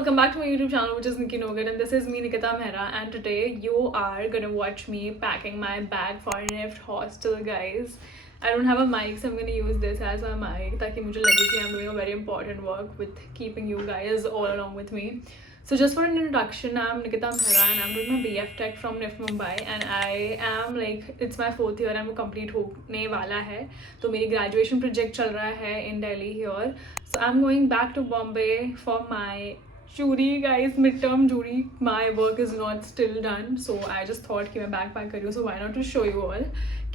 welcome back to my YouTube channel, which is Nikki Nogat, and this is me, Nikita Mehra, and today you are gonna watch me packing my bag for Nift Hostel, guys. I don't have a mic, so I'm gonna use this as my mic, ताकि मुझे लगे कि I'm doing a very important work with keeping you guys all along with me. So just for an introduction, I'm Nikita Mehra and I'm doing my BF Tech from NIFT Mumbai, and I am like, it's my 4th year and वो complete होने वाला है. तो मेरी graduation project चल रहा है in Delhi here. So I'm going back to Bombay for my jury, guys, midterm jury. My work is not still done, so I just thought कि मैं बैग पैक करी हूँ, so why not to show you all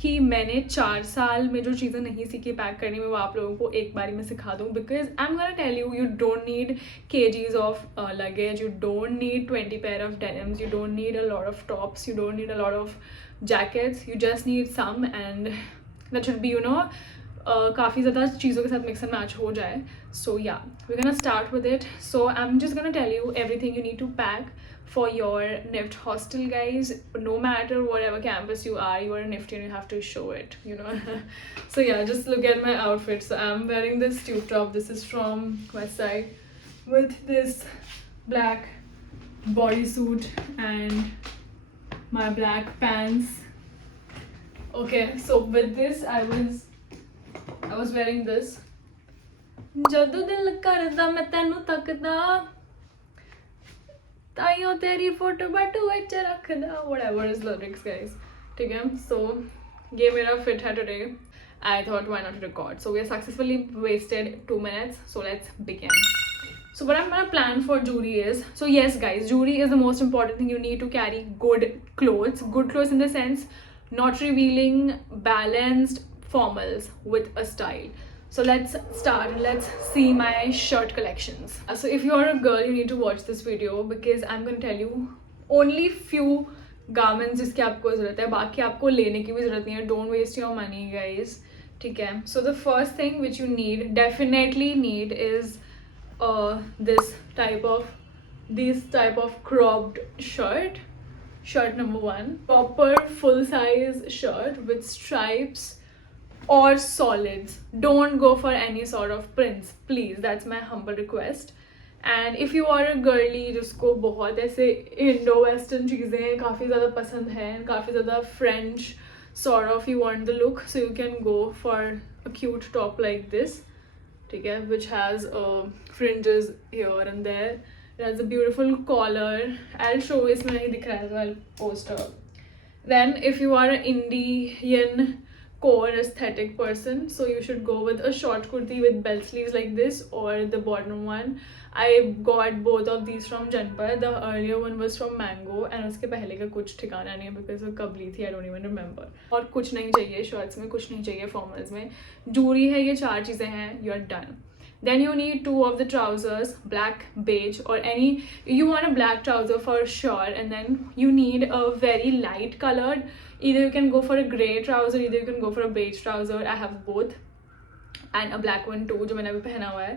कि मैंने 4 साल में जो चीज़ें नहीं सीखी पैक करने में, वो आप लोगों को एक बारी में सिखा दूँ. Because I'm gonna tell you, you don't need kgs of luggage, you don't need 20 pair of denims, you don't need a lot of tops, you don't need a lot of jackets, you just need some, and that should be, you know, काफ़ी ज़्यादा चीज़ों के साथ mix and match हो जाए. So या we gonna start with it. So I am just gonna tell you everything you need to pack for your NIFT hostel, guys. No matter whatever campus you are a NIFTian, you have to show it, you know. So yeah, just look at my outfit. So I'm wearing this tube top. This is from Westside with this black bodysuit and my black pants. Okay, so with this I was wearing this. ਜਦੋਂ ਦਿਲ ਕਰਦਾ ਮੈਂ ਤੈਨੂੰ ਤੱਕਦਾ ਤਾਈਓ ਤੇਰੀ ਫੋਟੋ ਬਟੂ ਵਿੱਚ ਰੱਖਦਾ. whatever is lyrics, guys. ठीक है, so ये मेरा fit है today. I thought why not record. So we have successfully wasted 2 minutes. So let's begin. So what I'm gonna plan for jury is, so yes guys, jury is the most important thing. You need to carry good clothes in the sense not revealing, balanced formals with a style. So let's start. Let's see my shirt collections. So if you're a girl, you need to watch this video because I'm going to tell you only few garments जिसकी आपको ज़रूरत है, बाकी आपको लेने की भी ज़रूरत नहीं है. Don't waste your money, guys. ठीक है. So the first thing which you definitely need is this type of cropped shirt. Shirt number 1, proper full size shirt with stripes or solids. Don't go for any sort of prints, please. That's my humble request. And if you are a girly जिसको बहुत ऐसे Indo western चीज़ें काफ़ी ज़्यादा पसंद हैं, काफ़ी ज़्यादा French sort of you want the look, so you can go for a cute top like this, ठीक है, which has fringes here and there. It has a beautiful collar. I'll show, इसमें नहीं दिख रहा है so I'll post up. Then if you are an Indian core aesthetic person, so you should go with a short kurti with belt sleeves like this, or the bottom one. I got both of these from Janpad. The earlier one was from Mango, and उसके पहले का कुछ ठिकाना नहीं है because वो कब ली थी I don't even remember. और कुछ नहीं चाहिए shorts में, कुछ नहीं चाहिए formals में. जूरी है, ये 4 चीज़ें हैं, you are done. Then you need 2 of the trousers, black, beige, or any, you want a black trouser for sure. And then you need a very light colored, either you can go for a grey trouser, either you can go for a beige trouser. I have both, and a black one too जो मैंने अभी पहना हुआ है,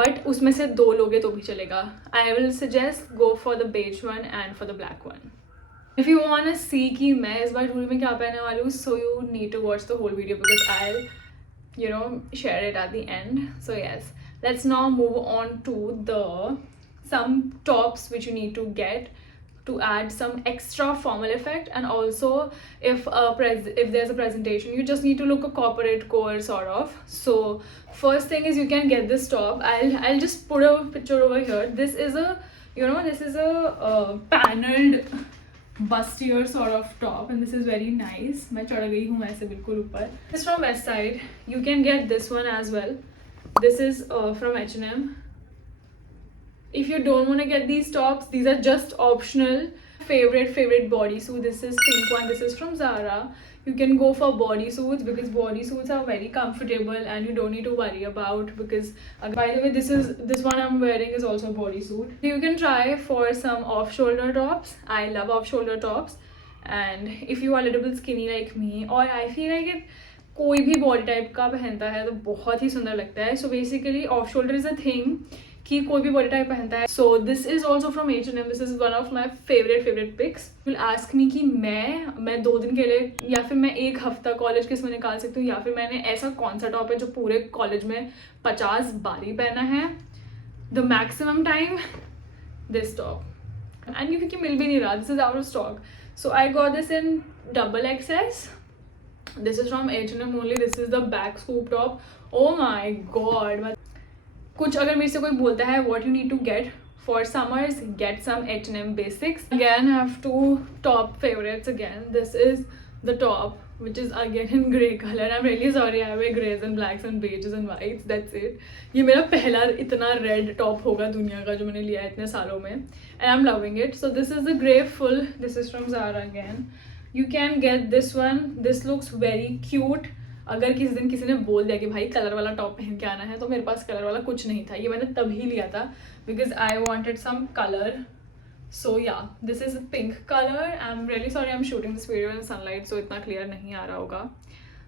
but उसमें से 2 लोगे तो भी चलेगा. I will suggest go for the beige one and for the black one. If you want to see कि मैं इस बार जूरी में क्या पहनने वाली हूँ, so you need to watch the whole video because I'll, you know, share it at the end. So yes, let's now move on to some tops which you need to get to add some extra formal effect. And also if there's a presentation, you just need to look a corporate core sort of. So first thing is you can get this top. I'll just put a picture over here. This is a, you know, this is a paneled bustier sort of top, and this is very nice. मैं चढ़ गई हूँ ऐसे बिल्कुल ऊपर. This is from Westside. You can get this one as well. This is from H&M. If you don't want to get these tops, these are just optional. Favorite bodysuit. This is pink one. This is from Zara. You can go for bodysuits because bodysuits are very comfortable and you don't need to worry about, because by the way, this one I'm wearing is also a bodysuit. You can try for some off-shoulder tops. I love off-shoulder tops, and if you are a little bit skinny like me, or I feel like it, कोई भी body type का पहनता है तो बहुत ही सुंदर लगता है. So basically off shoulder is a thing कि कोई भी बॉडी टाइप पहनता है. So this is also from H&M. This is one of my favourite picks. Will ask me कि मैं 2 दिन के लिए या फिर मैं 1 हफ्ता कॉलेज के इसमें निकाल सकती हूँ, या फिर मैंने ऐसा कौन सा टॉप है जो पूरे कॉलेज में 50 बारी पहना है. The maximum time this top. And you think मिल भी नहीं रहा, this is out of stock. So I got this in double XS. This is from H&M only. This is the back scoop top. Oh my god. कुछ अगर मेरे से कोई बोलता है what you need to get for summers, get some H&M basics. Again I have two top favorites again. This is the top which is again in grey color. I'm really sorry I wear greys and blacks and beiges and whites. That's it. ये मेरा पहला इतना red top होगा दुनिया का जो मैंने लिया है इतने सालों में, and I'm loving it. So this is the grey full. This is from Zara again. You can get this one. This looks very cute. अगर किसी दिन किसी ने बोल दिया कि भाई कलर वाला टॉप पहन के आना है, तो मेरे पास कलर वाला कुछ नहीं था. ये मैंने तभी लिया था because I wanted some color. So yeah, this is a pink color. I'm really sorry I'm shooting this video in sunlight, so इतना clear नहीं आ रहा होगा.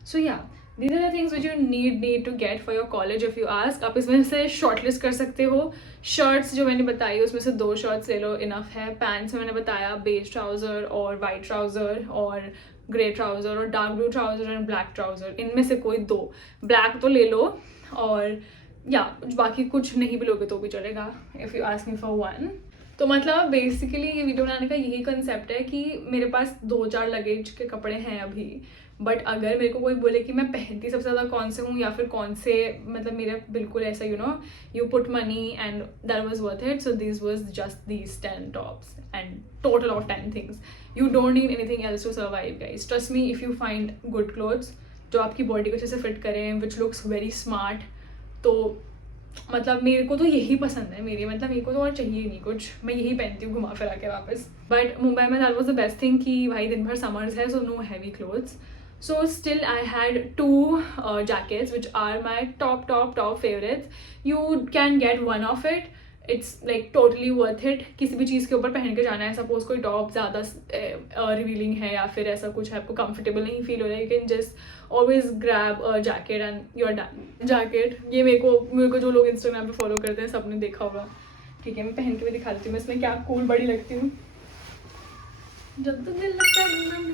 So yeah, these are the things which you need to get for your college if you ask. आप इसमें से shortlist कर सकते हो. Shirts जो मैंने बताई उसमें से 2 shirts ले लो, enough है. Pants में मैंने बताया beige trouser और white trouser और grey trouser और dark blue trouser and black trouser. इनमें से कोई 2. Black तो ले लो और बाकी कुछ नहीं भी लोगे तो भी चलेगा if you ask me for one. तो मतलब बेसिकली ये वीडियो बनाने का यही कंसेप्ट है कि मेरे पास 2-4 लगेज के कपड़े हैं अभी, बट अगर मेरे को कोई बोले कि मैं पहनती सबसे ज़्यादा कौन से हूँ या फिर कौन से मतलब मेरा बिल्कुल ऐसा you put money and that was worth it. So these was just these 10 tops and total of 10 things. You don't need anything else to survive guys. Trust me, if you find good clothes जो आपकी बॉडी को अच्छे से फिट करें, which looks very smart, तो मतलब मेरे को तो यही पसंद है. मेरे को तो और चाहिए नहीं कुछ, मैं यही पहनती हूँ घुमा फिरा के वापस. बट मुंबई में that was the best thing कि भाई दिन भर समर्स है, so know heavy clothes. So still I had 2 jackets which are my top favorites. You can get one of it. It's like totally worth it. किसी भी चीज़ के ऊपर पहन के जाना है, सपोज कोई टॉप ज़्यादा रिवीलिंग है या फिर ऐसा कुछ है, आपको कंफर्टेबल नहीं फील हो रहा है, you can just always grab a jacket and you are done. Jacket ये मेरे को जो लोग इंस्टाग्राम पे फॉलो करते हैं सबने देखा होगा. ठीक है, मैं पहन के भी दिखा देती हूँ. मैं इसमें क्या कूल बड़ी लगती हूँ. जब तक दिल लगता है.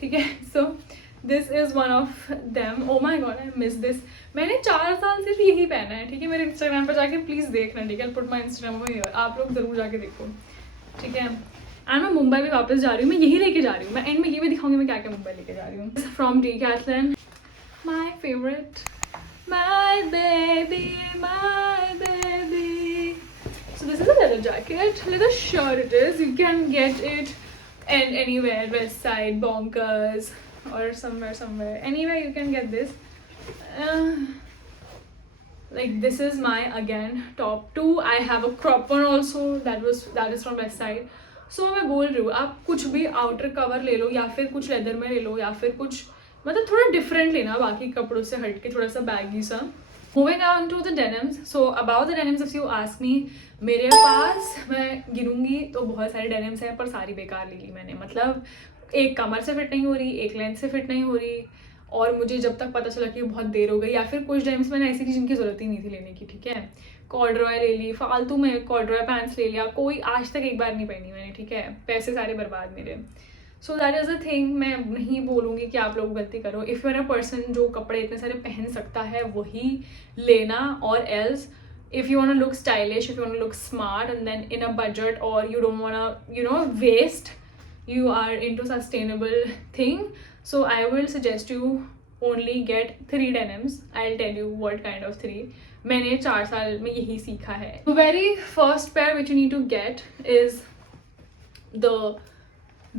ठीक है, so this is one of them. Oh my god, I miss this. मैंने 4 साल से यही पहना है. ठीक है, मेरे इंस्टाग्राम पर जाके प्लीज़ देखना. ठीक है, पुट माई इंस्टाग्राम में, आप लोग ज़रूर जाके देखो. ठीक है, एंड मैं मुंबई भी वापस जा रही हूँ. मैं यही लेके जा रही हूँ. मैं एंड में ये भी दिखाऊंगी मैं क्या क्या मुंबई लेके जा रही हूँ. From Decathlon, my favourite, my baby. So this is a leather jacket, leather shirt it is. You can get it and anywhere, West Side, Bonkers, or somewhere. Anywhere you can get this. Like this is my again top 2. I have a crop one also that is from West Side. So मैं बोल रही हूँ आप कुछ भी outer cover ले लो या फिर कुछ लेदर में ले लो या फिर कुछ मतलब थोड़ा डिफरेंट लेना बाकी कपड़ों से हट के, थोड़ा सा बैगी सा. Moving on to the denims. So about the denims if you ask me, मेरे पास मैं गिनूंगी तो बहुत सारे डेनिम्स हैं पर सारी बेकार ले ली मैंने. मतलब एक कमर से फिट नहीं हो रही, एक लेंथ से फिट नहीं हो रही, और मुझे जब तक पता चला कि बहुत देर हो गई, या फिर कुछ डेनिम्स मैंने ऐसी थी जिनकी ज़रूरत ही नहीं थी लेने की. ठीक है, कॉर्डरॉय ले ली फालतू में, कॉर्डरॉय पैंट्स ले लिया, कोई आज तक एक बार नहीं पहनी मैंने. ठीक है, पैसे सारे बर्बाद मेरे. So that is a thing. मैं नहीं बोलूँगी कि आप लोग गलती करो. If you are a person जो कपड़े इतने सारे पहन सकता है वही लेना, और else if you want to look stylish, if you want to look smart and then in a budget, or you don't want to waste, you are into sustainable thing, so I will suggest you only get 3 denims. I'll tell you what kind of 3. मैंने 4 साल में यही सीखा है. The very first pair which you need to get is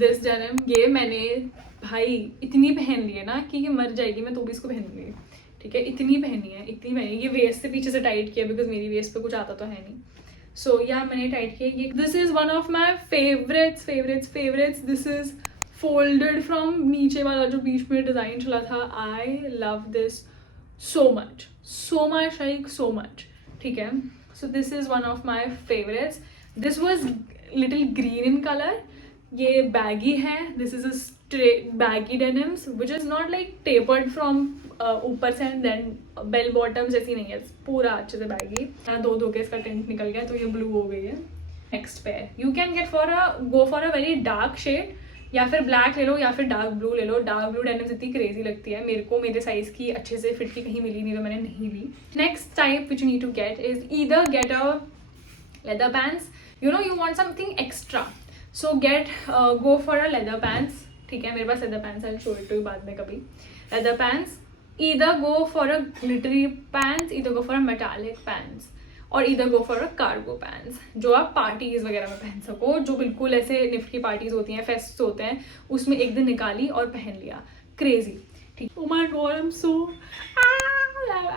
this denim. ये मैंने भाई इतनी पहन ली है ना कि ये मर जाएगी, मैं तो भी इसको पहनूंगी. ठीक है, इतनी पहनी है. ये वेस्ट से पीछे से टाइट किया बिकॉज मेरी वेस्ट पे कुछ आता तो है नहीं. सो या मैंने टाइट किया. ये this is one of my favourites. This is folded from नीचे वाला जो बीच में डिज़ाइन चला था. I love this so much like so much. ठीक है, so this is one of my favourites. This was little green in colour. ये बैगी है. This is a straight baggy denims which is not like tapered from ऊपर से and then bell bottom जैसी नहीं है, पूरा अच्छे से बैगी. धो के इसका टिंट निकल गया तो ये ब्लू हो गई है. Next pair you can get go for a very dark shade, या फिर ब्लैक ले लो या फिर डार्क ब्लू ले लो. डार्क ब्लू डेनिम्स इतनी क्रेजी लगती है मेरे को. मेरे साइज़ की अच्छे से फिट की कहीं मिली नहीं तो मैंने नहीं ली. Next type which you need to get is either get a leather pants, you know, you want something extra, so go for a leather pants. ठीक है, मेरे पास leather pants, I'll show it to you बाद में कभी. Leather pants, either go for a glittery pants, either go for a metallic pants, और either go for a cargo pants, जो आप पार्टीज वगैरह में पहन सको, जो बिल्कुल ऐसे निफ्ट की पार्टीज होती हैं, फेस्ट्स होते हैं, उसमें एक दिन निकाली और पहन लिया. क्रेजी. ठीक. Oh my god,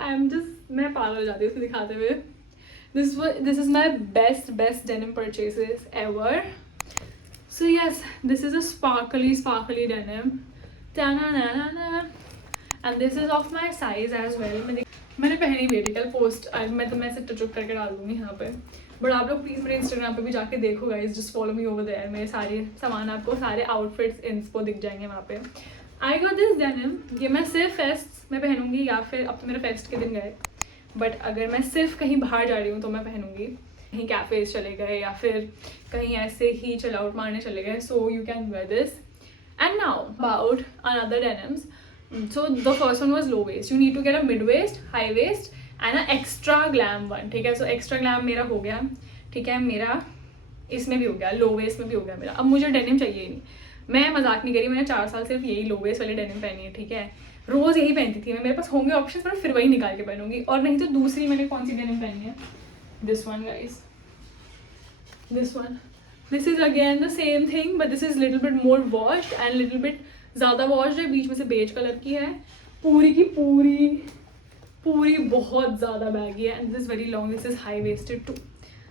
I'm just, मैं पागल हो जाती हूँ उसको दिखाते हुए. This is my best denim purchases ever. So yes, this is a sparkly denim. Ta-na-na-na-na. And this is of my size as well. मैंने पहनी हुई है, कल पोस्ट मैं तुम्हें ऐसे टच करके डाल दूँगी यहाँ पे. बट आप लोग प्लीज़ मेरे इंस्टाग्राम पे भी जाके देखो guys, just follow me over there. मेरे सारे सामान आपको, सारे आउटफिट्स इंस्पो दिख जाएंगे वहाँ पे. I got this denim. ये मैं सिर्फ फेस्ट में पहनूंगी, या फिर अब तो मेरे फेस्ट के दिन गए, बट अगर मैं सिर्फ कहीं बाहर जा रही हूँ तो मैं पहनूंगी. कहीं कैफेज चले गए या फिर कहीं ऐसे ही चिल आउट मारने चले गए, so you can wear this. And now about another denims. So the first one was low waist. You need to get a mid waist, high waist and a extra glam one. ठीक है, so extra glam मेरा हो गया. ठीक है, मेरा इसमें भी हो गया, लो वेस्ट में भी हो गया मेरा. अब मुझे डेनिम चाहिए ही नहीं. मैं मजाक नहीं करी, मैंने 4 साल सिर्फ यही लो वेस्ट वाली डेनिम पहनी है. ठीक है, रोज़ यही पहनती थी मैं. मेरे पास होंगे ऑप्शन, पर फिर वही निकाल के पहनूंगी. और नहीं तो दूसरी मैंने कौन सी डेनिम पहनी है, this one guys, this one. This is again the same thing, but this is little bit more washed and little bit ज़्यादा वॉश्ड है. बीच में से बेज कलर की है, पूरी की पूरी बहुत ज़्यादा बैगी है. And this very long, this is high waisted too.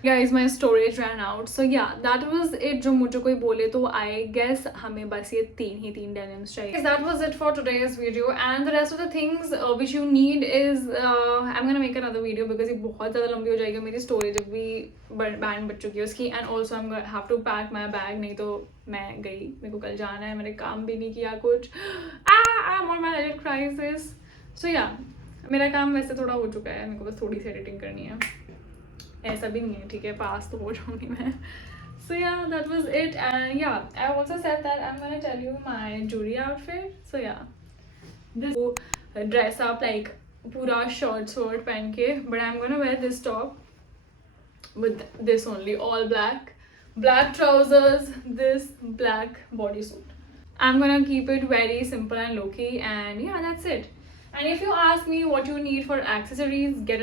Guys, my storage ran out, so yeah, that was it. जो मुझे कोई बोले तो I guess हमें बस ये तीन denims चाहिए. That was it for today's video, and the rest of the things which you need is I'm gonna make another video because ये बहुत ज़्यादा लंबी हो जाएगी. मेरी storage अभी बैंड बच चुकी है उसकी. And also I'm gonna have to pack my bag, नहीं तो मैं गई, मेरे को कल जाना है, मैंने काम भी नहीं किया कुछ. I'm on my edit crisis. So yeah, मेरा काम वैसे थोड़ा हो चुका है, मेरे को बस थोड़ी सी एडिटिंग करनी है. ऐसा भी नहीं है, ठीक है, पास तो हो जाऊंगी मैं. So yeah, that was it. And yeah, I also said that I'm gonna tell you my jewelry outfit. So yeah, this dress up like पूरा short पहन के, but I'm gonna wear this top with this only, all black trousers, this black bodysuit. I'm gonna keep it very simple and low-key, and yeah, that's it. And if you ask me what you need for accessories, get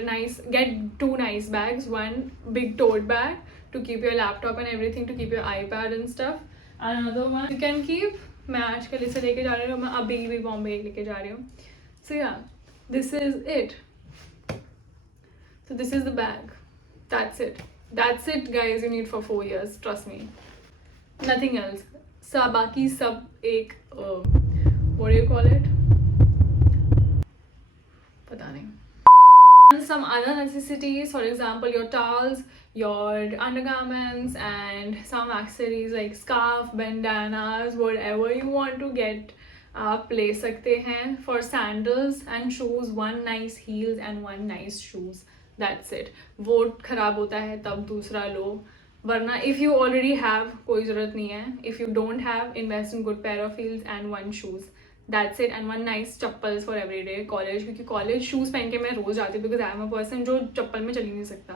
2 nice bags. One big tote bag to keep your laptop and everything, to keep your iPad and stuff. And another one you can keep. मैं आजकल इसे लेके जा रही हूँ, मैं अभी भी बॉम्बे लेके जा रही हूँ. So yeah, this is it. So this is the bag. That's it guys, you need for 4 years, trust me. Nothing else. बाकी सब एक what do you call it? पता नहीं. Some other necessities, for example your towels, your undergarments, and some accessories like scarf, bandanas, whatever you want to get, आप ले सकते हैं. For sandals and shoes, 1 nice heels and 1 nice shoes. That's it. वो खराब होता है तब दूसरा लो, वरना if you already have कोई ज़रूरत नहीं है. If you don't have, invest in good pair of heels and 1 shoes. That's it. And 1 nice चप्पल for everyday college, क्योंकि कॉलेज शूज़ पहन के मैं रोज़ जाती हूँ, because I am a person जो चप्पल में चल ही नहीं सकता.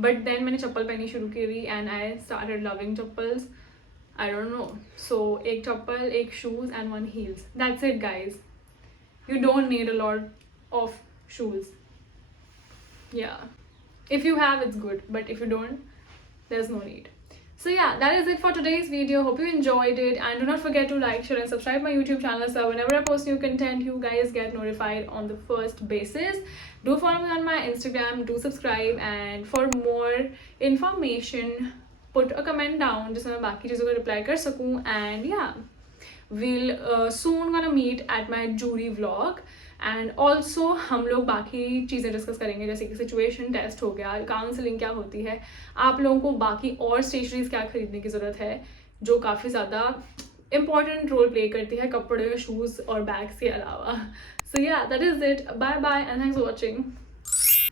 बट देन मैंने चप्पल पहनी शुरू की and I started loving chappals. I don't know. So एक चप्पल, एक shoes and 1 heels. That's it guys. You don't need a lot of shoes. Yeah. If you have, it's good. But if you don't, there's no need. So yeah, that is it for today's video. Hope you enjoyed it, and do not forget to like, share and subscribe my YouTube channel, so whenever I post new content you guys get notified on the first basis. Do follow me on my Instagram, do subscribe, and for more information put a comment down जिसमें मैं बाकी चीज़ों को reply कर सकूँ. And yeah, we'll soon gonna meet at my jewelry vlog. And also हम लोग बाकी चीज़ें डिस्कस करेंगे, जैसे कि सिचुएशन टेस्ट हो गया, काउंसलिंग क्या होती है, आप लोगों को बाकी और स्टेशनरीज क्या खरीदने की ज़रूरत है जो काफ़ी ज़्यादा इंपॉर्टेंट रोल प्ले करती है कपड़े, शूज़ और बैग्स के अलावा. So yeah, that is it. Bye bye and thanks for watching.